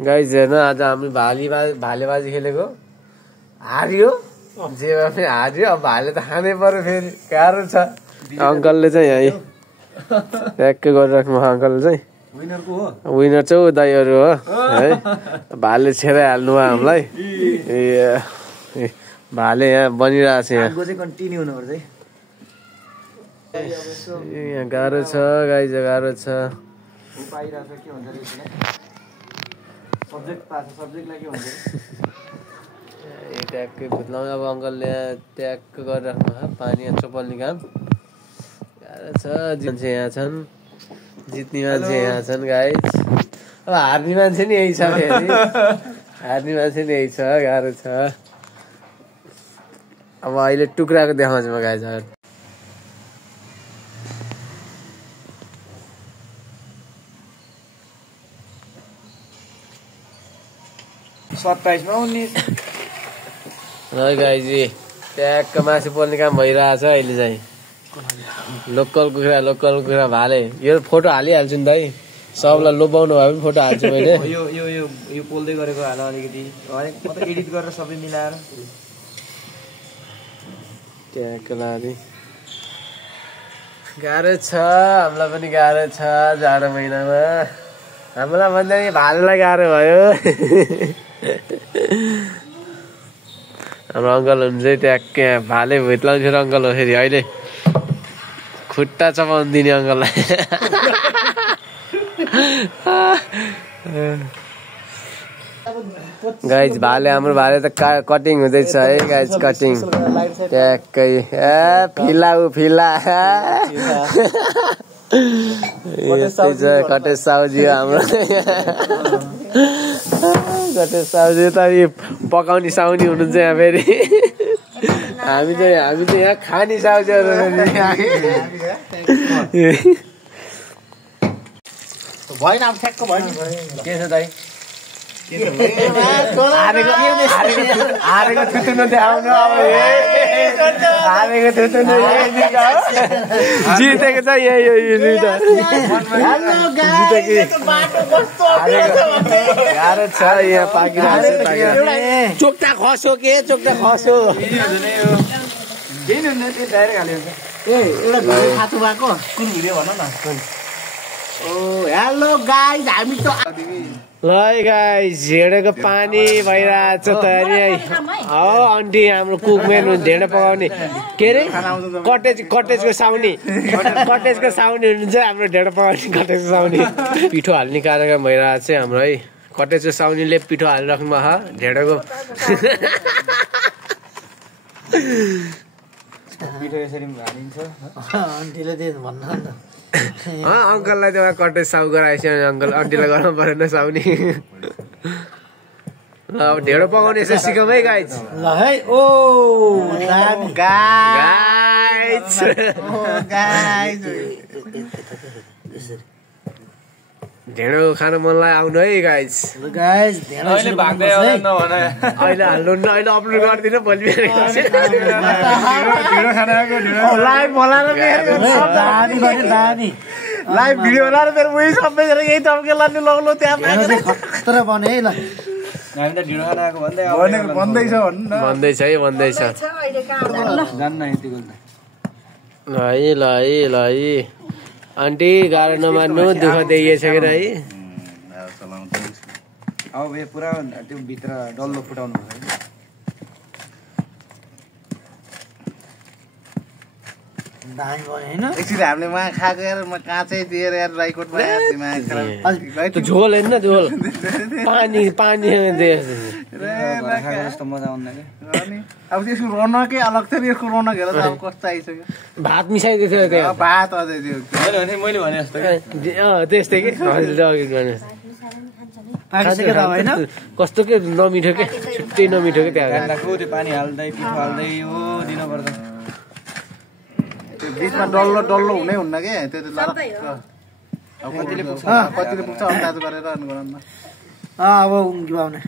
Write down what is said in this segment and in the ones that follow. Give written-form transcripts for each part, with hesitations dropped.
guys हेर्न आज हामी भालेबाजी खेलेको हारियो जे भए पनि हारियो अब भाले त खानै पर्यो फेरि गाह्रो छ अङ्कलले चाहिँ है ट्याक्कै गरिराख्नु अङ्कलले चाहिँ विनर चाहिँ दाइहरू हो है भाले छेराइ हाल्नु भयो हामीलाई भाले यहाँ बनिरहेको छ यहाँ यहाँ गाह्रो छ गाइज गाह्रो छ ट्याक्कै भुत्लाउने अब अङ्कलले ट्याक्क गरिराख्नु पानी चोपल्ने काम गाह्रो छ मान्छे यहाँ छन् जित्ने मान्छे यहाँ छन् गाइज अब हार्ने मान्छे नि यही छ फेरि हार्ने मान्छे नि यही छ गाह्रो छ अब अहिले टुक्राको देखाउँछु म गाइज 27 मा 19 है गाइजी ट्याक्क मासु पोल्ने काम भइरहेछ अहिले चाहिँ लोकल कुखुरा भाले यो फोटो हालिहाल्छु नि दाइ सबलाई लोपाउनु भयो भने फोटो हाल्छु मैले यो पोल्दै गरेको हाल अलिकति म त एडिट गरेर सबै मिलाएर ट्याक्क लाने गाह्रो छ हामीलाई पनि गाह्रो छ जाडो महिनामा हामीलाई भन्दा नि भालेलाई गाह्रो भयो हाम्रो अङ्कल हुन्छ ट्याक्कै भाले भुत्लाउँथ्यो र अङ्कल हो फेरि अहिले खुट्टा चपाउनु दिने अङ्कललाई गाइज भाले हाम्रो भाले त कटिङ हुँदैछ है गाइज कटिङ ट्याक्कै फिला कटेज साउजी हाम्रो कटेज साउजी त पकाउने साउनी हुनुहुन्छ यहाँ फेरि हामी चाहिँ यहाँ खाने साउजीहरू भएन अब ठ्याक्क भएन के छ दाइ हारेको थुतुनु देखाउनु अब हारेको थुतुनु जितेको चाहिँ यही गाह्रो छ यहाँ पाकिरहेको चोक्टा खस्यो चोक्टा खस्यो हेलो गाइज हामी त ल गाइज ढेँडोको पानी भइरहेछ तयारी आन्टी हाम्रो कुकमेन ढेँडो पकाउने के अरे कटेजको साउनी हुनुहुन्छ हाम्रो ढेँडो पकाउने कटेजको साउनी पिठो हाल्ने कार्यक्रम भइरहेको छ हाम्रो है कटेजको साउनीले पिठो हालिराख्नु भयो ढेँडोको पिठो यसरी हालिन्छ आन्टीले त्यही भन्नु न अङ्कललाई त कटेज साउ गराएछ अङ्कल आन्टीलाई गर्नु परेन साउनी अब ढेँडो पकाउने यसो सिकौँ है गाइज ल है ओ गाइज ढेँडो खान मन लाग्यो आउनु है गाइज अहिले हाल्नु अहिले अपलोड गरिदिनु भोलि लाइभ भिडियो बनाएर मेरो उही सबैजना यही टम्के लाने लग्लो त्यहाँ खतरा बने है ल हामी त ढिँडो खान आएको भन्दैछ भन्दैछ जान्न यतिको ल आन्टी गाह्रो नमान्नु दुःख देखिएछ कि है अब यो पुरा त्यो भित्र डल्लो फुटाउनु पर्छ एकचोटि हामीले उहाँ खाएको यार म काँचै दिएर यार राईकोटमा झोल होइन झोल पानी जस्तो मजा आउँदैन अब त्यसको रौनकै अलग थियो नि यसको रौनक हेरेर अब कस्तो आइसक्यो भात मिसाइदिएको थियो त्यहाँ भात अझै त्यो मैले भने जस्तो त्यस्तै कि कस्तो के नमिठो के छुट्टै नमिठो के त्यहाँ त्यो पानी हाल्दै पिठो हाल्दै यो दिनुपर्छ त्यो बिचमा डल्लो हुनै हुन्न के त्यो कतिले पुग्छ अन्दाज गरेर गराउन अब उम्किबाउने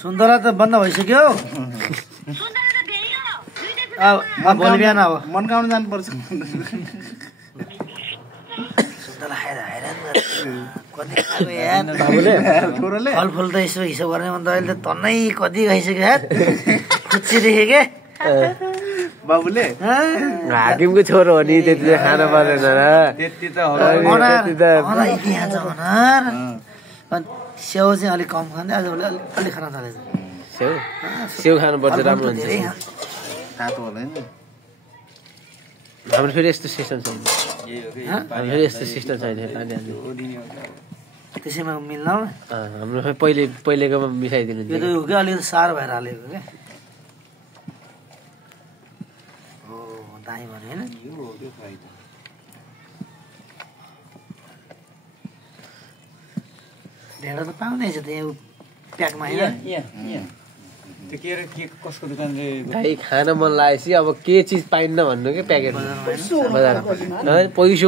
सुन्दरा त बन्द भइसक्यो भोलि बिहान अब मनकाउनु जानुपर्छ सुन्दरा कति खाएको यार बाबुले फलफुल त यसो हिसाब गर्ने भन्दा अहिले त तनै कति खाइसक्यो यार खुच्चिदेखि के बाबुले हाकिमको छोरो हो नि त्यति चाहिँ खान पर्दैन र त्यति त स्याउ चाहिँ अलिक कम खाने आज अलिक खान थालेछ स्याउ खानुपर्छ राम्रो हुन्छ हाम्रो फेरि यस्तो सिस्टम छैन फेरि यस्तो सिस्टम छैन त्यसैमा मिल्न हाम्रो पहिलेकोमा मिसाइदिनु यो त हो क्या अलिकति साह्रो भएर हालेको क्या दाई भने होइन ढेँडो त पाउँदै छ त्यहाँ प्याकमा होइन कसको दोकानले भाइ खान मन लागेपछि अब के चिज पाइन्न भन्नु क्या प्याकेट पैसो हुनु पर्यो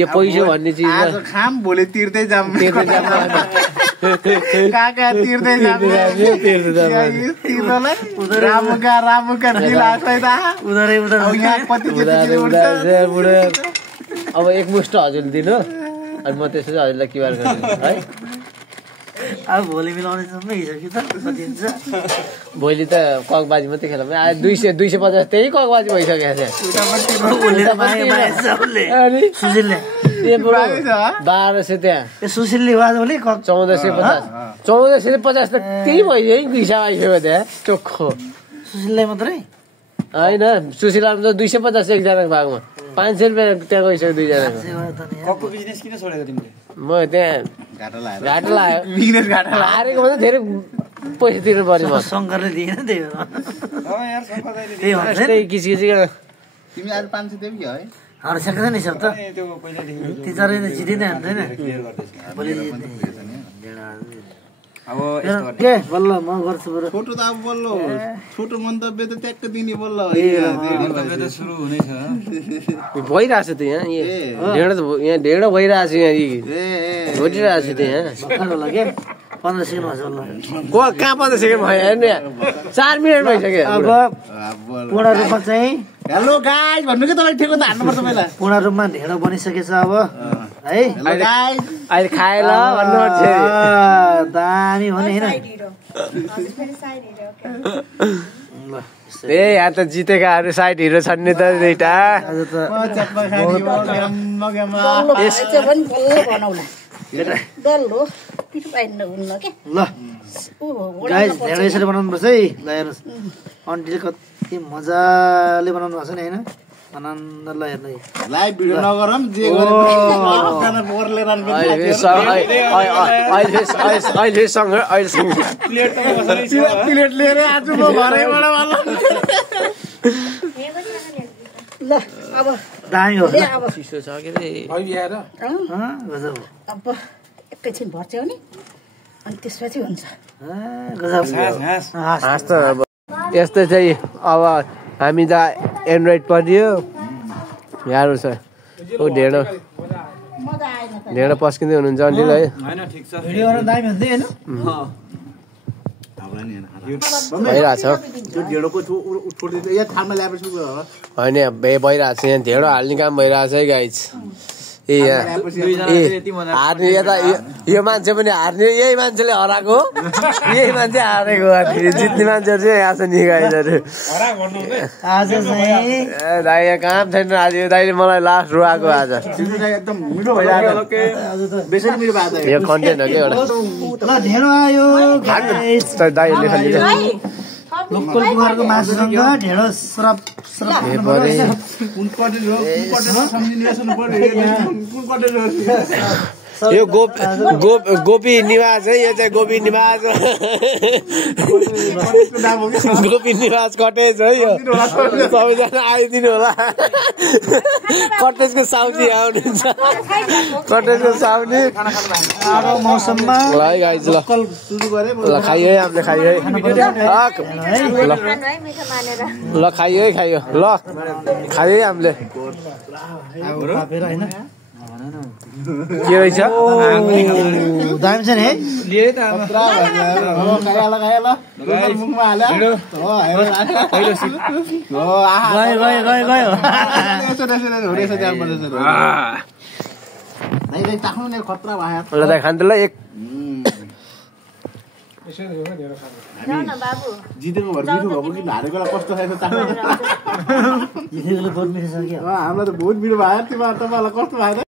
यो पैसो भन्ने चिज खाम भोलि तिर्दै जाम अब एकमुष्ट हजुर दिनु अनि म त्यसपछि हजुरलाई क्युआर गर्छु है अब भोलि मिलाउने हिजो त कति हुन्छ भोलि त ककबाजी मात्रै खेल 250 त्यही ककबाजी भइसकेको छ 1200 त्यहाँ सुशीलले 1450 त त्यही भइसक्यो पैसा आइसक्यो त्यहाँ चोखो सुशीललाई मात्रै होइन सुशीलमा त 250 एकजनाको भागमा 500 रुपियाँ त्यहाँ गइसक्यो दुईजनाको बिजनेस किन छोडेको तिमीले म त्यहाँ घाटा लाग्यो हारेको भन्दा धेरै पैसा तिर्नु पर्यो म शङ्करले दिएन त्यही किसिका तिमी आज 500 दियौ कि है अरे सक्दैन नि सब त तिनीहरु जितिनै हान्दैन अब के बल्ल म गर्छु बरु छोटो त अब बल्ल छोटो मन्तव्य त ट्याक्क दिने बल्ल मन्तव्य त सुरु हुनेछ भइरहेछ त यहाँ ढेँडो भइरहेछ यहाँ घटिरहेछ त यहाँ होला के 15 सेकेन्ड भयो को कहाँ 15 सेकेन्ड भयो हेर्नु 4 मिनेट भइसक्यो अब पूर्ण रूपमा चाहिँ हेलो गाइस भन्नु के तपाईँ ठेको त हान्नु पर्छ पहिला पूर्ण रूपमा ढेँडो बनिसकेछ अब है अहिले खाए ल भन्नु पर्छ दामी हो नि हैन ए यहाँ त जितेकाहरू साइड हिरो छन् नि त दुईटा यसरी बनाउनु पर्छ है ल हेर्नुहोस् आन्टीले कति मजाले बनाउनु भएको छ नि होइन आनन्द ल हेर्नु लाइभ भिडियो नगरौँ जे प्लेट लिएर आज म घरैबाट ल अब दामी हो चिसो छ के अब एकैछिन भर्छौ नि अनि त्यसपछि हुन्छ हाँस त अब यस्तो चाहिँ अब हामी त एन्ड्रोइड परियो गाह्रो छ ऊ ढेँडो पस्किँदै हुनुहुन्छ अन्टीले है भइरहेछ होइन भइरहेछ यहाँ ढेँडो हाल्ने काम भइरहेछ है गाइज ए हार्ने यो मान्छे पनि हार्ने यही मान्छेले हराएको यही मान्छे हारेको जित्ने मान्छेहरू चाहिँ यहाँ छ नि गाइजहरू दाइ यहाँ काम छैन आज यो दाइले मलाई लास्ट रुवाएको आज यो कन्टेन्ट हो कि एउटा दाइले लोकल कुखुराको मासुसँग ढेँडो सरप यो गोपी निवास है यो चाहिँ गोपी निवास गोपी निवास कटेज है यो सबैजना आइदिनु होला कटेजको साउजी आउनुहुन्छ कटेजको साउजी मौसममा ल है गाइज ल खाइयो है हामीले खाइयो है ल खाइयो है खाइयो ल खाइयो है हामीले के रहेछ दामी छ नि है दाइ चाख्नु नि खतरा भयो ल दाइ खानु त ल एक जितेको भएर मिठो भएको कि हारेकोलाई कस्तो खाएको चाख्नु हामीलाई त बहुत मिठो भयो तपाईँलाई कस्तो भयो